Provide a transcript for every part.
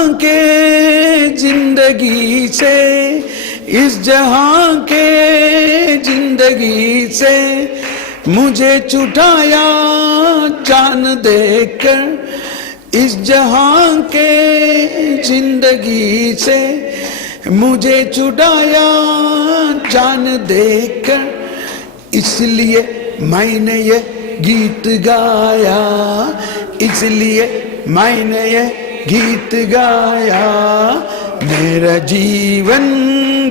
जहां के जिंदगी से, इस जहां के जिंदगी से मुझे छुटाया जान देकर। इस जहां के जिंदगी से मुझे छुटाया जान देकर। इसलिए मैंने ये गीत गाया, इसलिए मैंने ये गीत गाया। मेरा जीवन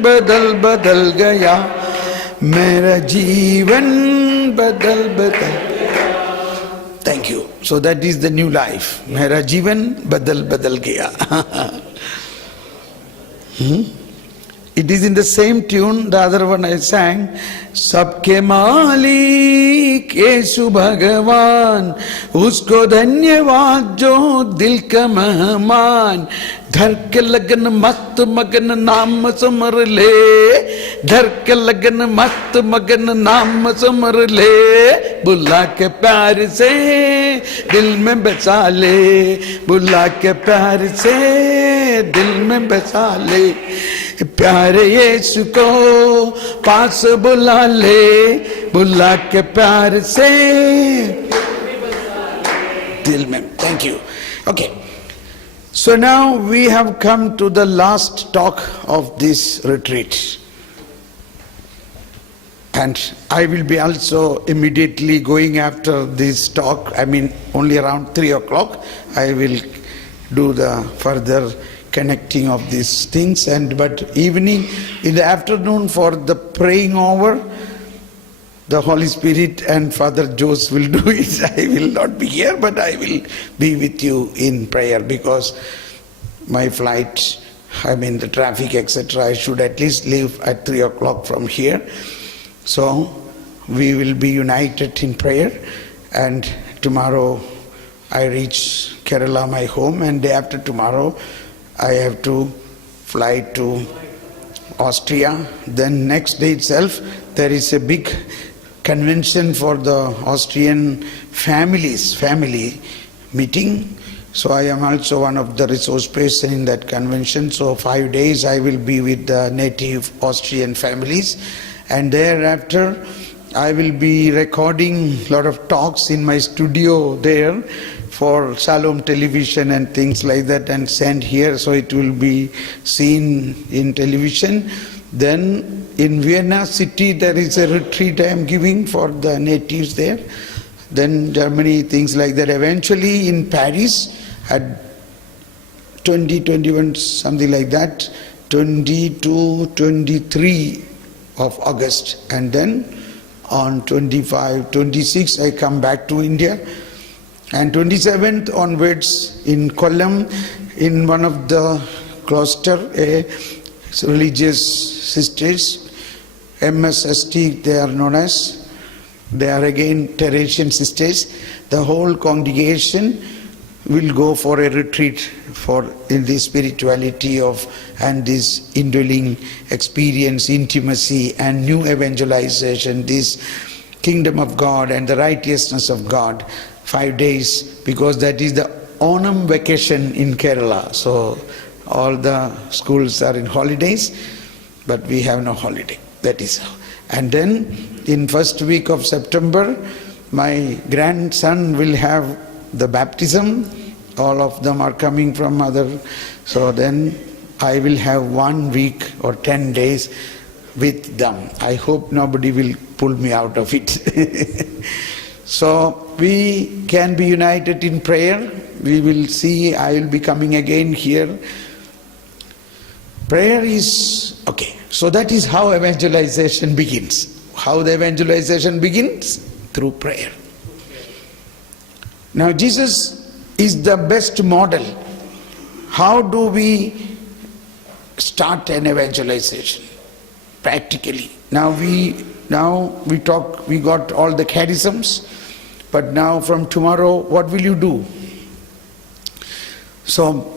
बदल बदल गया, मेरा जीवन बदल बदल। Thank you. So that is the new life. मेरा जीवन बदल बदल गया. It is in the same tune, the other one I sang. सबके मालिक यीशु भगवान, उसको धन्यवाद जो दिल का मेहमान। घर के लगन मस्त मगन नाम समर ले, घर के लगन मस्त मगन नाम समर ले। बुला के प्यार से दिल में बसा ले, बुला के प्यार से दिल में बसा ले। प्यारे यीशु को पास बुला ले, बुला के प्यार से दिल में. Thank you. Okay. So now we have come to the last talk of this retreat. And I will be also immediately going after this talk. I mean, only around 3 o'clock, I will do the further connecting of these things. But evening, in the afternoon, for the praying over, the Holy Spirit and Father Jose will do it. I will not be here, but I will be with you in prayer, because my flight, I mean the traffic, etc., I should at least leave at 3 o'clock from here. So we will be united in prayer, and tomorrow I reach Kerala, my home, and day after tomorrow I have to fly to Austria. Then next day itself there is a big convention for the Austrian family meeting. So I am also one of the resource person in that convention. So 5 days I will be with the native Austrian families, and thereafter I will be recording a lot of talks in my studio there for Shalom Television and things like that, and send here, so it will be seen in television. Then in Vienna city there is a retreat I am giving for the natives there. Then Germany, things like that. Eventually in Paris at 2021, something like that, 22, 23 of August, and then on 25, 26 I come back to India, and 27th onwards in Kollam, in one of the cloister, religious sisters, MSST they are known as, they are again Teresian sisters. The whole congregation will go for a retreat for in the spirituality of and this indwelling experience, intimacy and new evangelization, this kingdom of God and the righteousness of God. 5 days, because that is the Onam vacation in Kerala. So all the schools are in holidays, but we have no holiday. That is how. And then in first week of September, my grandson will have the baptism. All of them are coming from other. So then I will have 1 week or 10 days with them. I hope nobody will pull me out of it. So we can be united in prayer. We will see, I will be coming again here. Prayer is, okay, so that is how evangelization begins. How the evangelization begins? Through prayer. Now Jesus is the best model. How do we start an evangelization? Practically. Now we talk, we got all the charisms, but now from tomorrow, what will you do? So,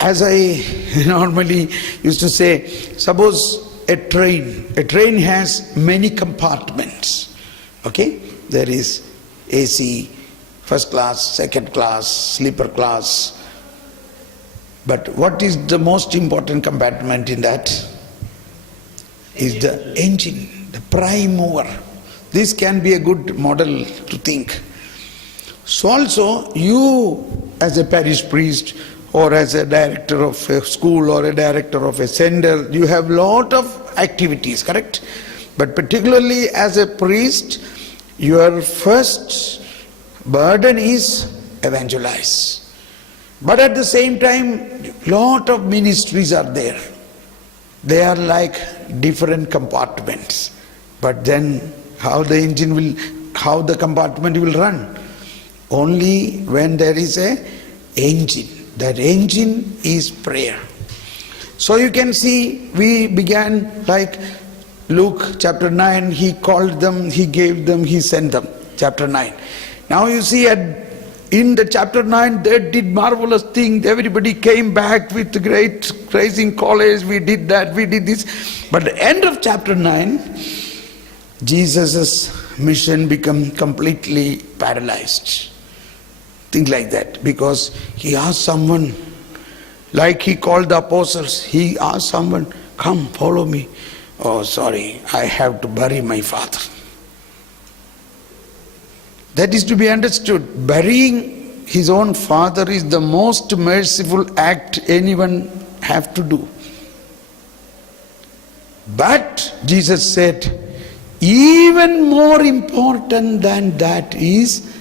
as I normally used to say, suppose a train has many compartments, okay? There is AC, first class, second class, sleeper class, But what is the most important compartment in that? Is the engine, the prime mover. This can be a good model to think. So also, you as a parish priest or as a director of a school or a director of a center, you have lot of activities, correct? But particularly as a priest, your first burden is evangelize. But at the same time, lot of ministries are there. They are like different compartments. But then how the compartment will run? Only when there is a engine. That engine is prayer. So you can see, we began like Luke chapter 9, he called them, he gave them, he sent them. Chapter 9. Now you see in the chapter 9, they did marvelous things. Everybody came back with great praising college. We did that, we did this. But at the end of chapter 9, Jesus' mission became completely paralyzed. Think like that. Because he asked someone, like he called the apostles, he asked someone, come, follow me. Oh, sorry, I have to bury my father. That is to be understood. Burying his own father is the most merciful act anyone have to do. But Jesus said, even more important than that is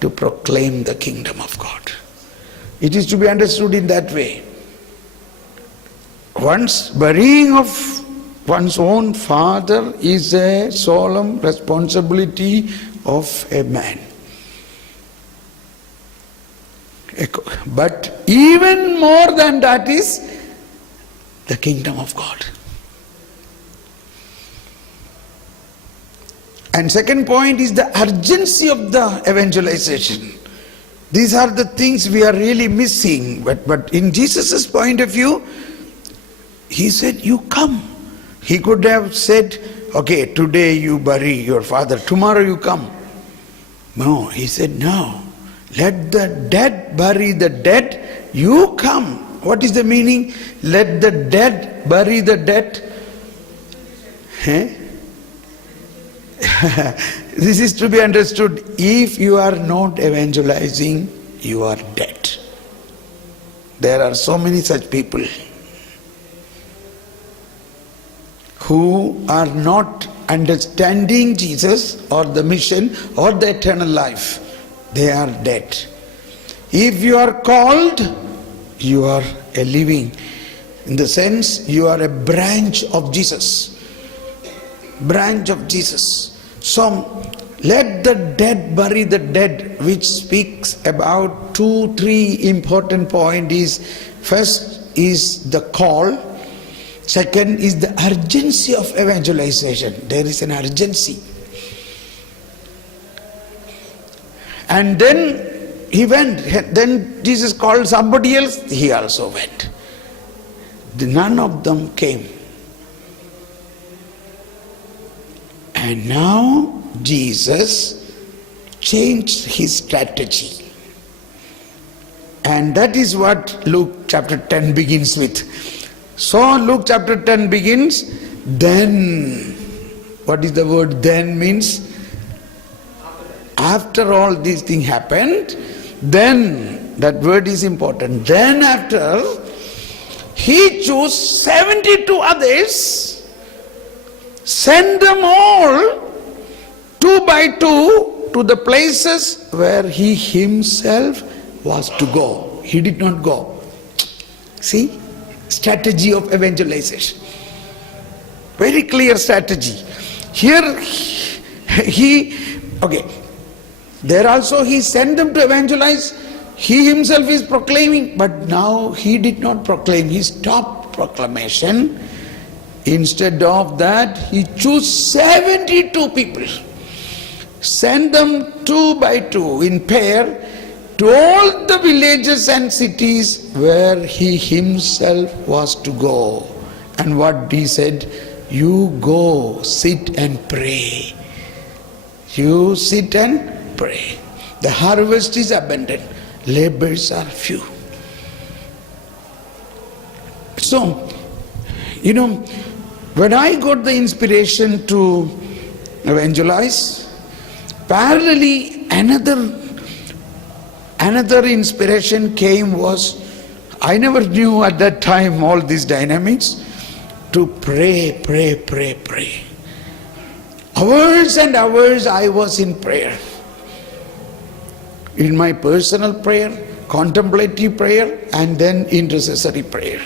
to proclaim the kingdom of God. It is to be understood in that way. Once burying of one's own father is a solemn responsibility of a man. But even more than that is the kingdom of God. And second point is the urgency of the evangelization. These are the things we are really missing. But in Jesus' point of view, he said, you come. He could have said, okay, today you bury your father, tomorrow you come. No, he said, no. Let the dead bury the dead, you come. What is the meaning? Let the dead bury the dead. This is to be understood. If you are not evangelizing, you are dead. There are so many such people who are not understanding Jesus or the mission or the eternal life. They are dead. If you are called, you are a living. In the sense, you are a branch of Jesus. Branch of Jesus. So, let the dead bury the dead, which speaks about 2-3 important points. First is the call. Second is the urgency of evangelization. There is an urgency. And then he went. Then Jesus called somebody else. He also went. None of them came. And now Jesus changed his strategy. And that is what Luke chapter 10 begins with. So Luke chapter 10 begins, then. What is the word then means? After all these things happened, then, that word is important. Then after, he chose 72 others, send them all 2 by 2 to the places where he himself was to go. He did not go. See? Strategy of evangelization. Very clear strategy. Here there also he sent them to evangelize. He himself is proclaiming, but now he did not proclaim. He stopped proclamation. Instead of that, he chose 72 people. Send them 2 by 2 in pair to all the villages and cities where he himself was to go. And what he said, you go, sit and pray. You sit and pray. The harvest is abundant, labors are few. So, when I got the inspiration to evangelize, parallelly another inspiration came was, I never knew at that time all these dynamics, to pray. Hours and hours I was in prayer. In my personal prayer, contemplative prayer, and then intercessory prayer.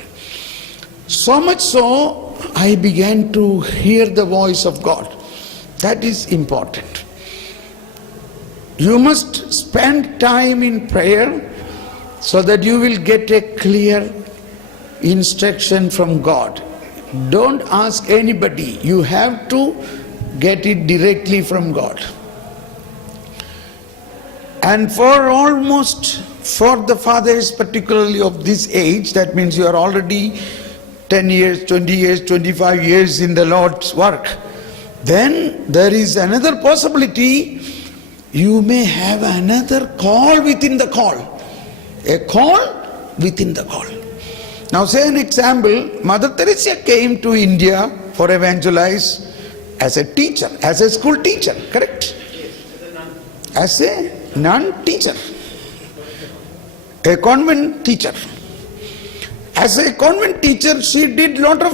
So much so, I began to hear the voice of God. That is important. You must spend time in prayer so that you will get a clear instruction from God. Don't ask anybody. You have to get it directly from God. And for the fathers, particularly of this age, that means you are already 10 years, 20 years, 25 years in the Lord's work, then there is another possibility. You may have another call within the call. A call within the call. Now say an example, Mother Teresa came to India for evangelize as a teacher, as a school teacher, correct? As a nun teacher, a convent teacher. As a convent teacher, she did lot of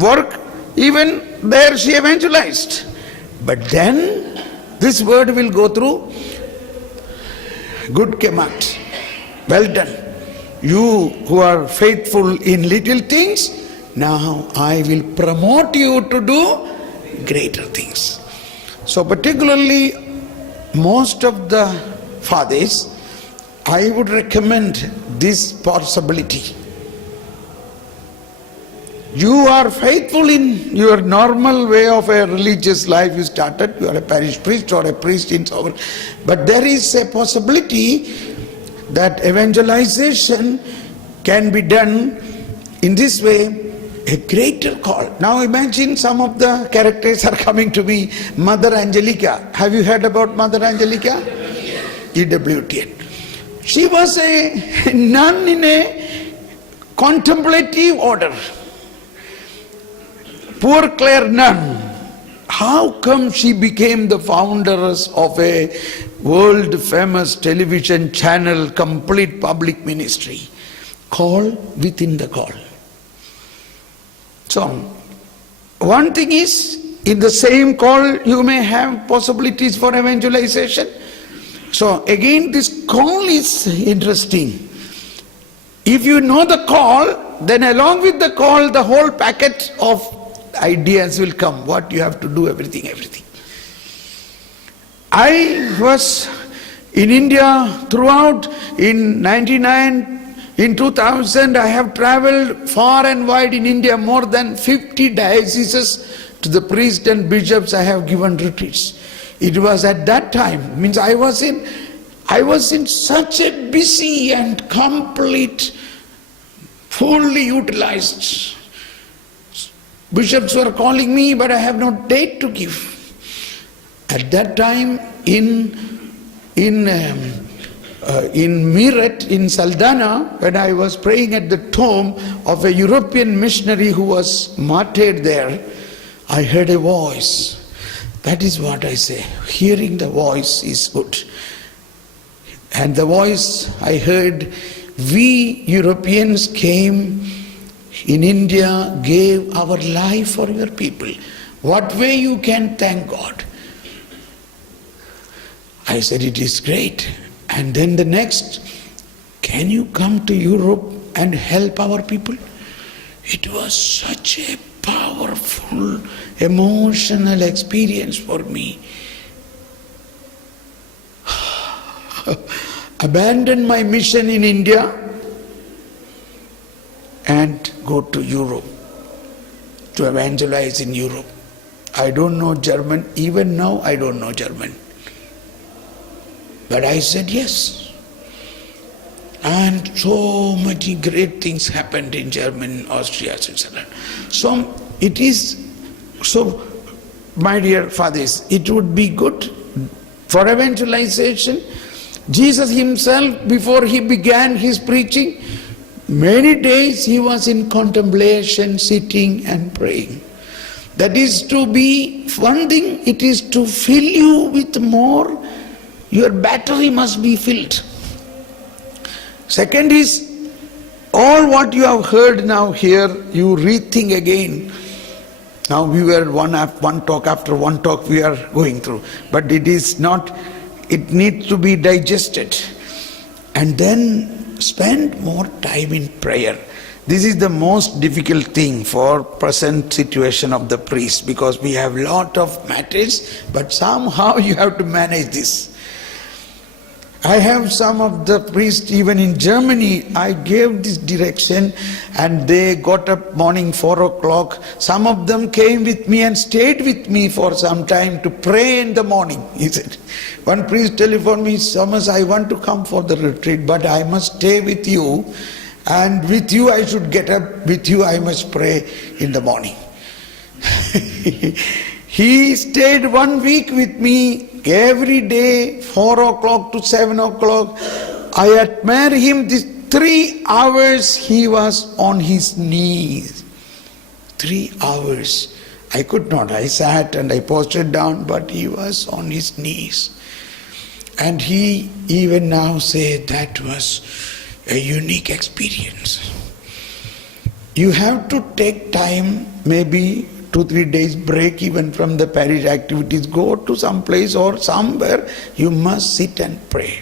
work. Even there she evangelized. But then this word will go through, good kemat, well done. You who are faithful in little things, now I will promote you to do greater things. So particularly most of the fathers, I would recommend this possibility. You are faithful in your normal way of a religious life you started. You are a parish priest or a priest in sovereign. But there is a possibility that evangelization can be done in this way, a greater call. Now imagine some of the characters are coming to me. Mother Angelica. Have you heard about Mother Angelica? EWTN. She was a nun in a contemplative order. Poor Clare nun. How come she became the founders of a world famous television channel, complete public ministry? Call within the call. So, one thing is, in the same call you may have possibilities for evangelization. So again, this call is interesting. If you know the call, then along with the call, the whole packet of ideas will come. What you have to do, everything. I was in India throughout. In 99, in 2000, I have traveled far and wide in India, more than 50 dioceses. To the priests and bishops I have given retreats. It was at that time, means I was in such a busy and complete, fully utilized. Bishops were calling me, but I have no date to give. At that time in Meerut, in Saldanha, when I was praying at the tomb of a European missionary who was martyred there, I heard a voice. That is what I say. Hearing the voice is good. And the voice I heard, we Europeans came in India, gave our life for your people. What way you can thank God? I said, it is great. And then the next, can you come to Europe and help our people? It was such a powerful, emotional experience for me. Abandon my mission in India and go to Europe to evangelize in Europe. I don't know German. Even now I don't know German. But I said yes. And so many great things happened in Germany, Austria, Switzerland. So it is, so my dear fathers, it would be good for evangelization. Jesus himself, before he began his preaching, Many days he was in contemplation, sitting and praying. That is to be one thing, it is to fill you with more. Your battery must be filled. Second is, all what you have heard now here, you rethink again. Now we were one talk after one talk we are going through. But it is not, it needs to be digested. And then spend more time in prayer. This is the most difficult thing for present situation of the priest, because we have lot of matters, but somehow you have to manage this. I have some of the priests even in Germany, I gave this direction and they got up morning 4 o'clock. Some of them came with me and stayed with me for some time to pray in the morning. He said, one priest telephoned me, Thomas, I want to come for the retreat, but I must stay with you, and with you I should get up, with you I must pray in the morning. He stayed 1 week with me every day, 4 o'clock to 7 o'clock. I admire him. These 3 hours he was on his knees. 3 hours. I could not. I sat and I posted down, but he was on his knees. And he even now said that was a unique experience. You have to take time, maybe 2-3 days break even from the parish activities, go to some place or somewhere, you must sit and pray.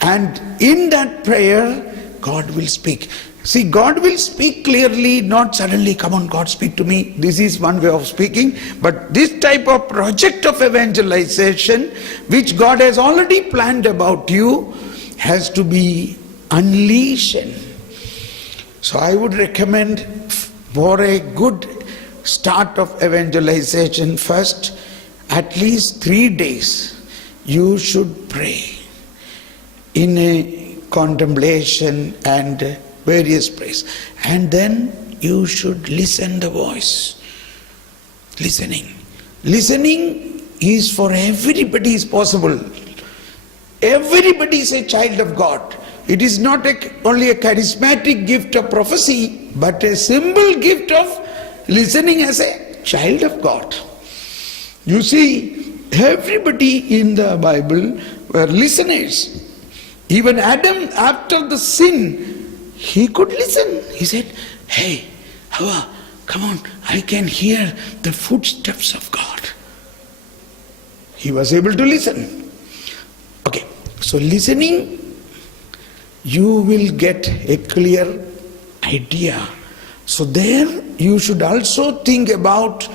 And in that prayer, God will speak. See, God will speak clearly, not suddenly, come on God, speak to me. This is one way of speaking. But this type of project of evangelization, which God has already planned about you, has to be unleashed. So I would recommend for a good start of evangelization, first at least 3 days you should pray in a contemplation and various prayers, and then you should listen the voice. Listening is for everybody is possible. Everybody is a child of God. It is not only a charismatic gift of prophecy, but a simple gift of listening as a child of God. You see, everybody in the Bible were listeners. Even Adam, after the sin, he could listen. He said, hey, Hawa, come on, I can hear the footsteps of God. He was able to listen. Okay, so listening, you will get a clear idea. So there you should also think about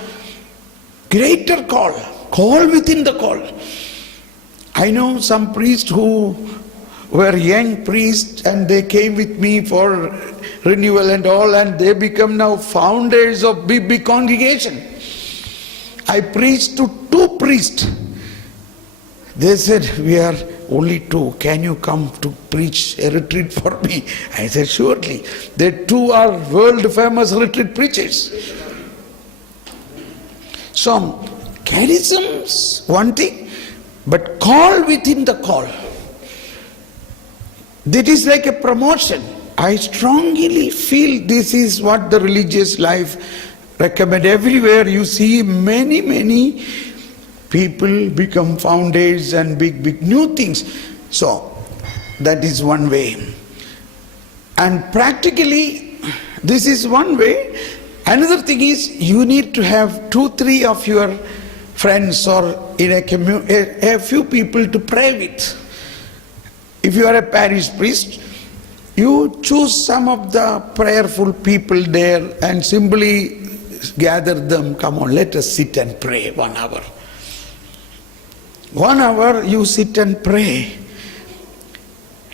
greater call within the call. I know some priests who were young priests and they came with me for renewal and all, and they become now founders of big congregation. I preached to 2 priests. They said, we are only 2. Can you come to preach a retreat for me? I said, surely. They 2 are world famous retreat preachers. So, charisms, one thing, but call within the call. That is like a promotion. I strongly feel this is what the religious life recommend. Everywhere you see many people become founders and big new things. So that is one way. And practically this is one way. Another thing is you need to have 2-3 of your friends or in a few people to pray with. If you are a parish priest, you choose some of the prayerful people there and simply gather them. Come on, let us sit and pray 1 hour. 1 hour you sit and pray.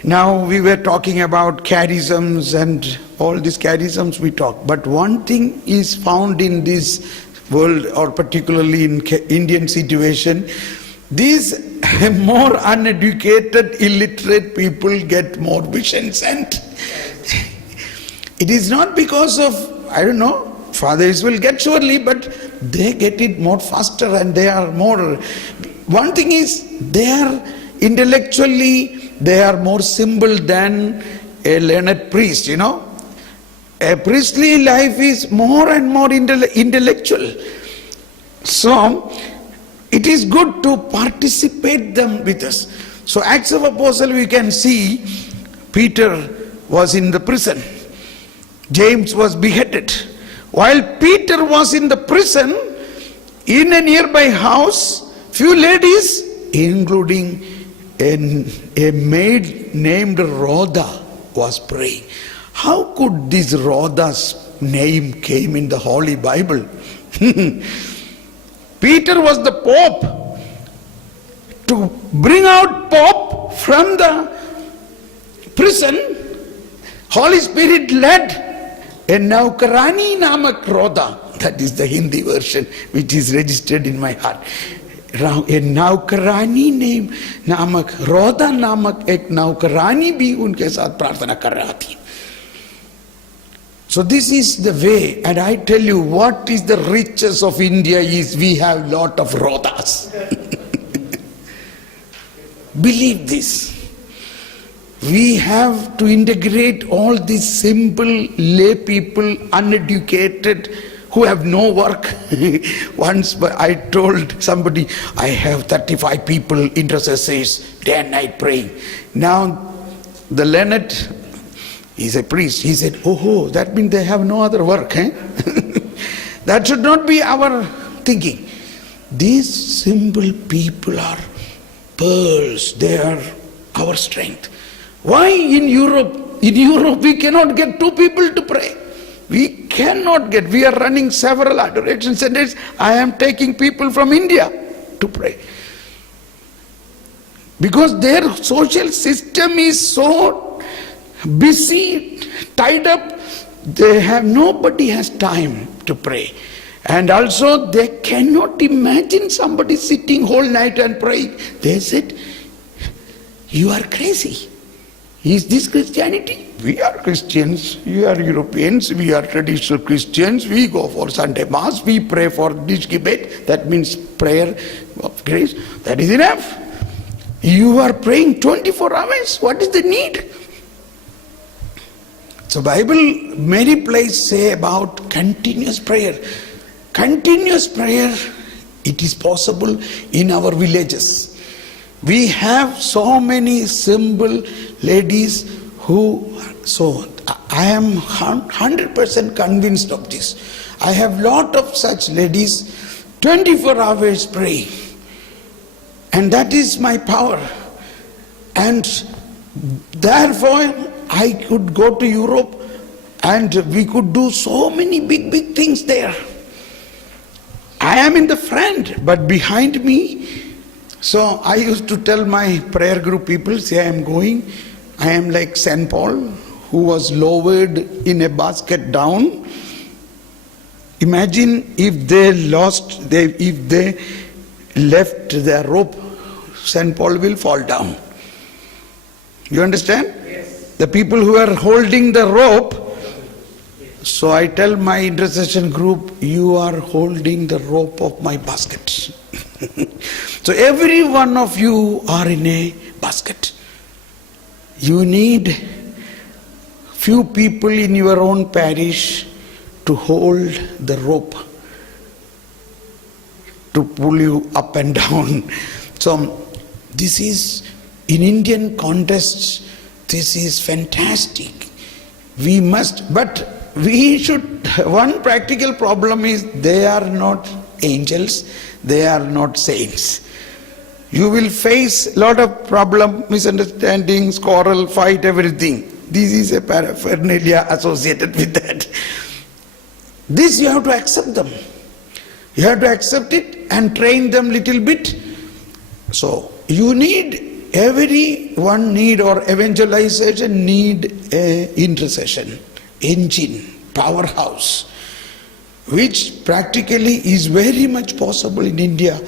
Now we were talking about charisms and all these charisms we talk. But one thing is found in this world, or particularly in Indian situation, these more uneducated, illiterate people get more visions, and it is not because of, I don't know, fathers will get surely, but they get it more faster and they are more. One thing is they are intellectually, they are more simple than a learned priest, you know. A priestly life is more and more intellectual. So, it is good to participate them with us. So, Acts of Apostle, we can see Peter was in the prison. James was beheaded. While Peter was in the prison, in a nearby house, few ladies, including a maid named Rhoda, was praying. How could this Rhoda's name came in the Holy Bible? Peter was the Pope. To bring out Pope from the prison, Holy Spirit led a Naukarani Namak Rhoda. That is the Hindi version which is registered in my heart. A Naukarani name Namak Rhoda Namak ek Naukarani bhi unke saath prarthana kar raha thi. So this is the way, and I tell you what is the riches of India is we have lot of Rhodas. Believe this. We have to integrate all these simple lay people, uneducated, who have no work. Once I told somebody, I have 35 people, intercessors, day and night praying. Now the learned, he's a priest, he said, oh, that means they have no other work. Eh? That should not be our thinking. These simple people are pearls, they are our strength. Why in Europe? In Europe we cannot get 2 people to pray. We cannot get, we are running several adoration centers. I am taking people from India to pray. Because their social system is so busy, tied up, nobody has time to pray. And also they cannot imagine somebody sitting whole night and praying. They said, you are crazy. Is this Christianity? We are Christians, we are Europeans, we are traditional Christians, we go for Sunday Mass, we pray for Dishkibet, that means prayer of grace, that is enough. You are praying 24 hours, what is the need? So Bible, many places say about continuous prayer. Continuous prayer, it is possible in our villages. We have so many simple ladies who, so I am 100% convinced of this. I have lot of such ladies, 24 hours praying. And that is my power. And therefore, I could go to Europe and we could do so many big things there. I am in the front, but behind me, so I used to tell my prayer group people, say I am going, I am like St. Paul, who was lowered in a basket down. Imagine if they if they left their rope, St. Paul will fall down. You understand? Yes. The people who are holding the rope, so I tell my intercession group, you are holding the rope of my basket. So every one of you are in a basket. You need few people in your own parish to hold the rope, to pull you up and down. So this is, in Indian context, this is fantastic. We must, but we should, one practical problem is they are not angels, they are not saints. You will face a lot of problem, misunderstandings, quarrel, fight, everything. This is a paraphernalia associated with that. This you have to accept them. You have to accept it and train them little bit. So you need, everyone need, or evangelization need a intercession engine, powerhouse, which practically is very much possible in India.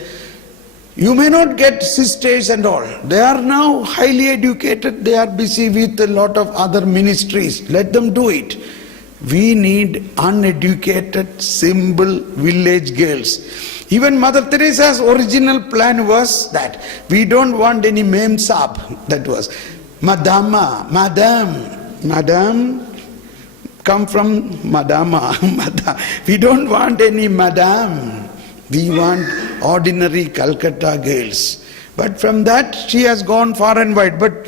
You may not get sisters and all. They are now highly educated. They are busy with a lot of other ministries. Let them do it. We need uneducated, simple village girls. Even Mother Teresa's original plan was that we don't want any mem sahab. That was Madama, Madam. Madam, come from Madama. We don't want any Madam. We want ordinary Calcutta girls. But from that she has gone far and wide. But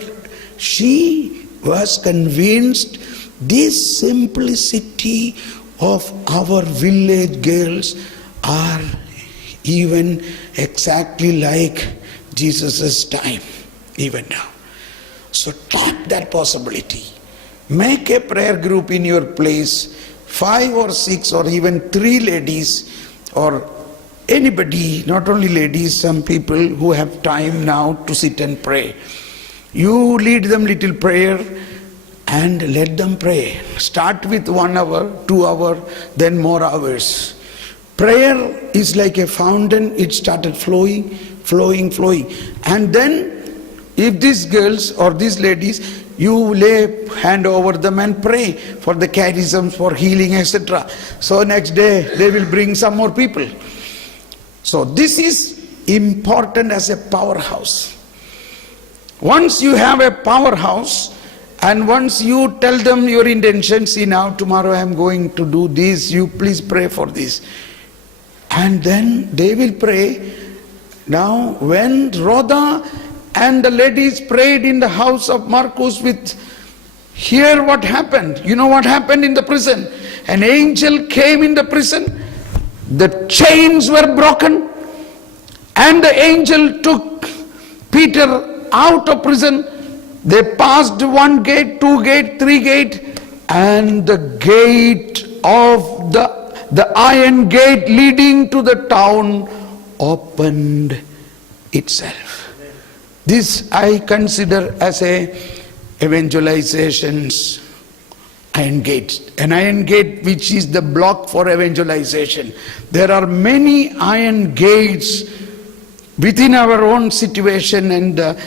she was convinced this simplicity of our village girls are even exactly like Jesus' time, even now. So tap that possibility. Make a prayer group in your place, 5 or 6 or even 3 ladies or anybody, not only ladies, some people who have time now to sit and pray. You lead them little prayer and let them pray. Start with 1 hour, 2 hours, then more hours. Prayer is like a fountain. It started flowing. And then if these girls or these ladies, you lay hand over them and pray for the charisms, for healing, etc. So next day they will bring some more people. So this is important as a powerhouse. Once you have a powerhouse and once you tell them your intention, see now tomorrow I am going to do this, you please pray for this. And then they will pray. Now when Rhoda and the ladies prayed in the house of Marcus with, here what happened? You know what happened in the prison? An angel came in the prison, the chains were broken, and the angel took Peter out of prison. They passed 1 gate, 2 gate, 3 gate, and the gate of the iron gate leading to the town opened itself. This I consider as a evangelization's iron gate. An iron gate which is the block for evangelization. There are many iron gates within our own situation and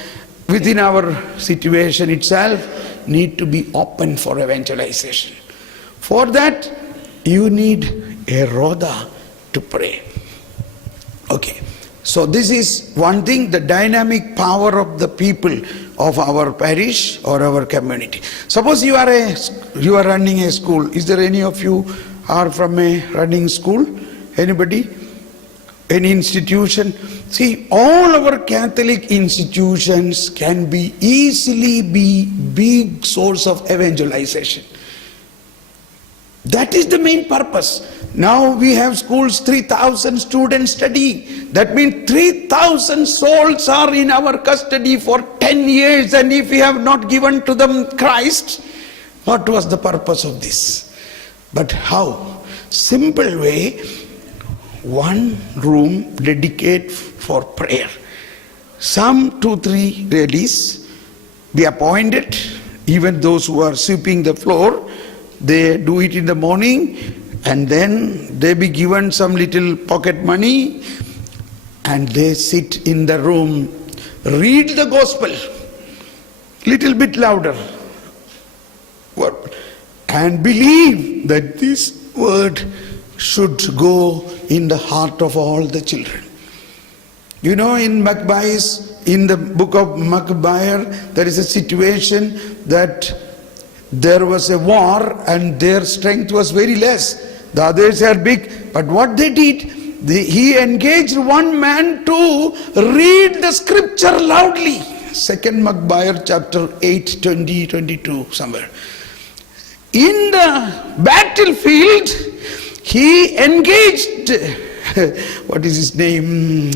within our situation itself need to be open for evangelization. For that you need a Rhoda to pray. Okay. So this is one thing, the dynamic power of the people of our parish or our community. Suppose you are running a school. Is there any of you are from a running school? Anybody? Any institution? See, all our Catholic institutions can be easily be big source of evangelization. That is the main purpose. Now we have schools, 3,000 students studying. That means 3,000 souls are in our custody for 10 years, and if we have not given to them Christ, what was the purpose of this? But how? Simple way, 1 room dedicate for prayer. Some 2-3 ladies be appointed, even those who are sweeping the floor, they do it in the morning, and then they be given some little pocket money and they sit in the room, read the gospel little bit louder and believe that this word should go in the heart of all the children. You know, in the book of Maccabees, there is a situation that there was a war and their strength was very less. The others are big. But what they did, he engaged 1 man to read the scripture loudly. 2 Maccabees chapter 8, 20, 22 somewhere. In the battlefield, he engaged, what is his name?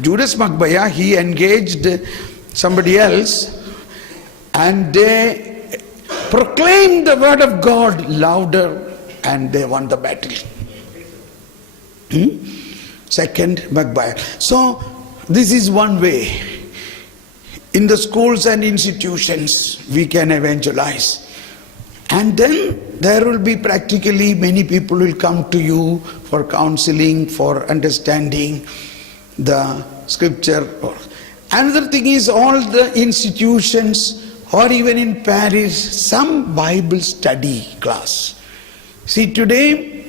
Judas Maccabeus. He engaged somebody else and they proclaimed the word of God louder and they won the battle. 2 Maccabees. So this is one way. In the schools and institutions we can evangelize. And then there will be practically many people will come to you for counseling, for understanding the scripture. Another thing is all the institutions or even in Paris, some Bible study class. See, today,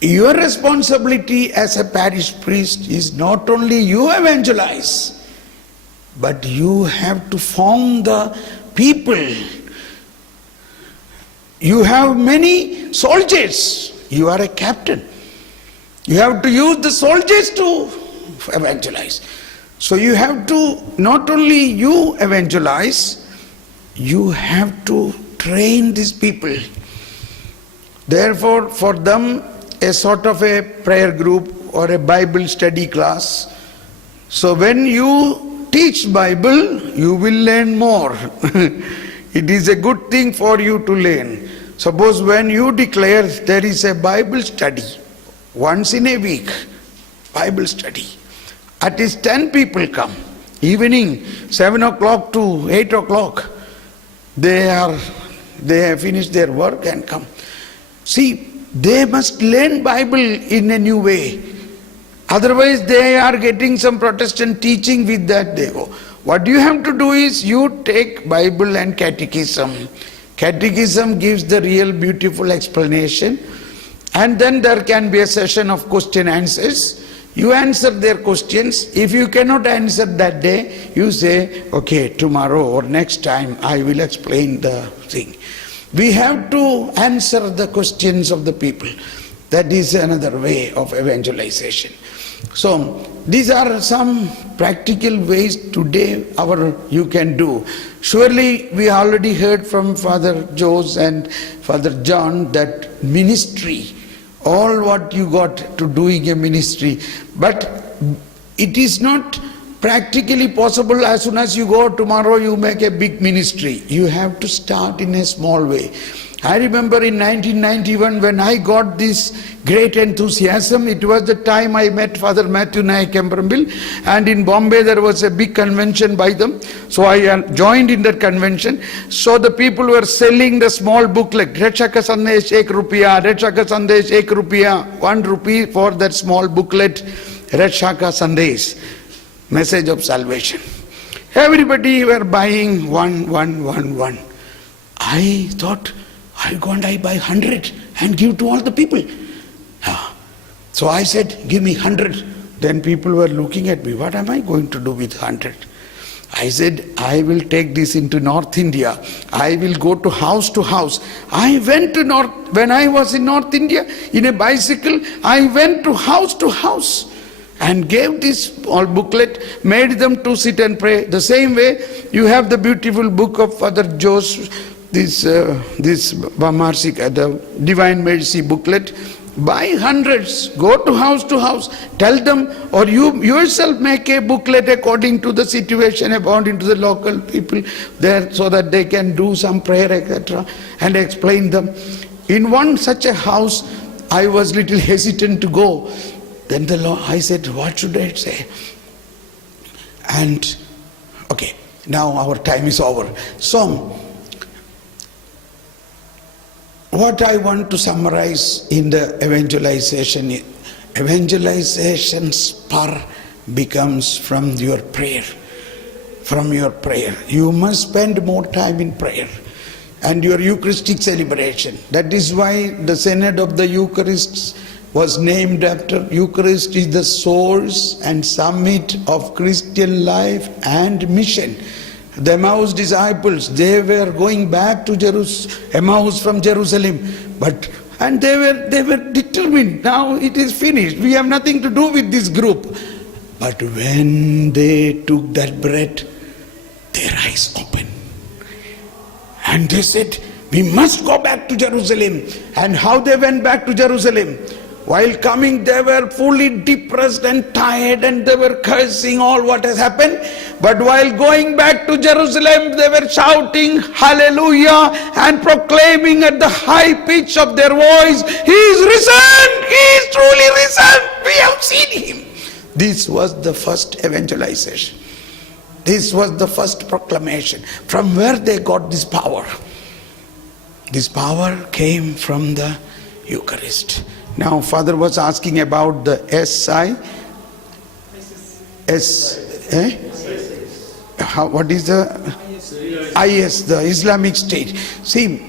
your responsibility as a parish priest is not only you evangelize, but you have to form the people You have many soldiers. You are a captain. You have to use the soldiers to evangelize. So you have to, not only you evangelize, you have to train these people. Therefore, for them, a sort of a prayer group or a Bible study class. So when you teach Bible, you will learn more. It is a good thing for you to learn. Suppose when you declare there is a Bible study, once in a week, Bible study, at least 10 people come, evening 7 o'clock to 8 o'clock, they have finished their work and come. See, they must learn Bible in a new way. Otherwise they are getting some Protestant teaching, with that they go. What you have to do is you take Bible and catechism. Catechism gives the real beautiful explanation, and then there can be a session of question answers. You answer their questions. If you cannot answer that day, you say, okay, tomorrow or next time I will explain the thing. We have to answer the questions of the people. That is another way of evangelization. So these are some practical ways today you can do. Surely we already heard from Father Jose and Father John that ministry, all what you got to doing a ministry, but it is not practically possible as soon as you go tomorrow you make a big ministry. You have to start in a small way. I remember in 1991 when I got this great enthusiasm, it was the time I met Father Matthew Naik Kembrambil, and in Bombay there was a big convention by them. So I joined in that convention. So the people were selling the small booklet, Rakshaka Sandesh 1 rupiah, Rakshaka Sandesh 1 rupiah, 1 rupee for that small booklet, Rakshaka Sandesh, message of salvation. Everybody were buying one. I thought, I go and I buy 100 and give to all the people. So I said, give me 100. Then people were looking at me, what am I going to do with 100? I said, I will take this into North India. I will go to house. I went to when I was in North India, in a bicycle, I went to house and gave this small booklet, made them to sit and pray. The same way, you have the beautiful book of Father Jose, this Bamarsika, the Divine Mercy booklet. Buy hundreds, go to house, tell them, or you yourself make a booklet according to the situation, according to the local people there, so that they can do some prayer, etc., and explain them. In one such a house, I was little hesitant to go. Then I said, what should I say? And okay, now our time is over. So, what I want to summarize in the evangelization spur becomes from your prayer. From your prayer. You must spend more time in prayer and your Eucharistic celebration. That is why the Synod of the Eucharist was named after Eucharist is the source and summit of Christian life and mission. The Emmaus disciples, they were going back to Emmaus from Jerusalem, and they were determined, now it is finished, we have nothing to do with this group. But when they took that bread, their eyes opened. And they said, we must go back to Jerusalem. And how they went back to Jerusalem? While coming, they were fully depressed and tired, and they were cursing all what has happened. But while going back to Jerusalem, they were shouting hallelujah and proclaiming at the high pitch of their voice, He is risen! He is truly risen! We have seen Him! This was the first evangelization. This was the first proclamation. From where they got this power? This power came from the Eucharist. Now, Father was asking about the what is the IS, the Islamic State. See,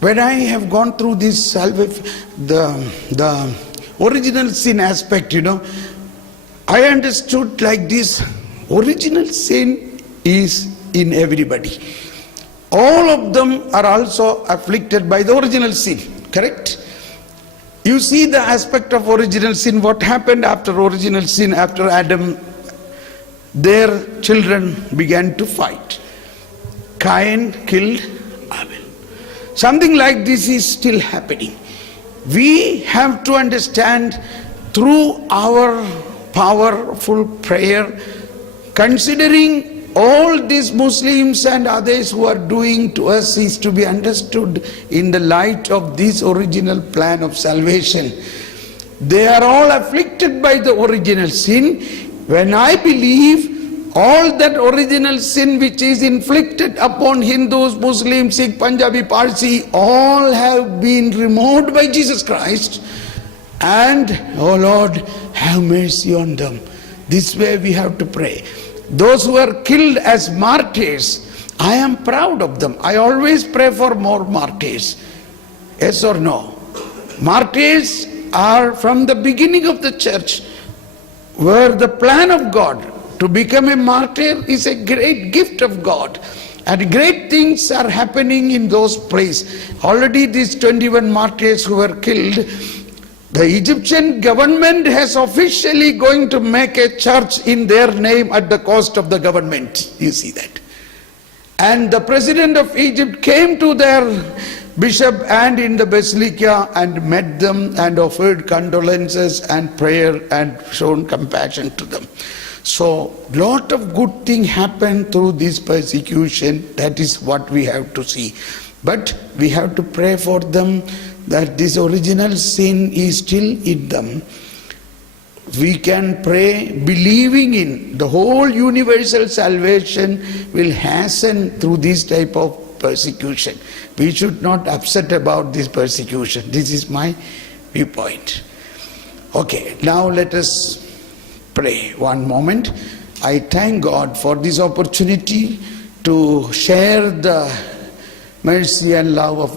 when I have gone through this the original sin aspect, I understood like this: original sin is in everybody. all of them are also afflicted by the original sin. Correct? You see the aspect of original sin. What happened after original sin, after Adam? Their children began to fight. Cain killed Abel. Something like this is still happening. We have to understand through our powerful prayer, considering all these Muslims and others who are doing to us is to be understood in the light of this original plan of salvation. They are all afflicted by the original sin. When I believe all that original sin which is inflicted upon Hindus, Muslims, Sikh, Punjabi, Parsi, all have been removed by Jesus Christ. And, oh Lord, have mercy on them. This way we have to pray. Those who are killed as martyrs, I am proud of them. I always pray for more martyrs. Yes or no? Martyrs are from the beginning of the church, where the plan of God to become a martyr is a great gift of God. And great things are happening in those places. Already these 21 martyrs who were killed, the Egyptian government has officially going to make a church in their name at the cost of the government. You see that. And the president of Egypt came to their bishop and in the basilica and met them and offered condolences and prayer and shown compassion to them. So, lot of good thing happened through this persecution. That is what we have to see. But we have to pray for them that this original sin is still in them. We can pray believing in the whole universal salvation will hasten through this type of persecution. We should not upset about this persecution. This is my viewpoint. Okay, now let us pray. One moment. I thank God for this opportunity to share the mercy and love of God.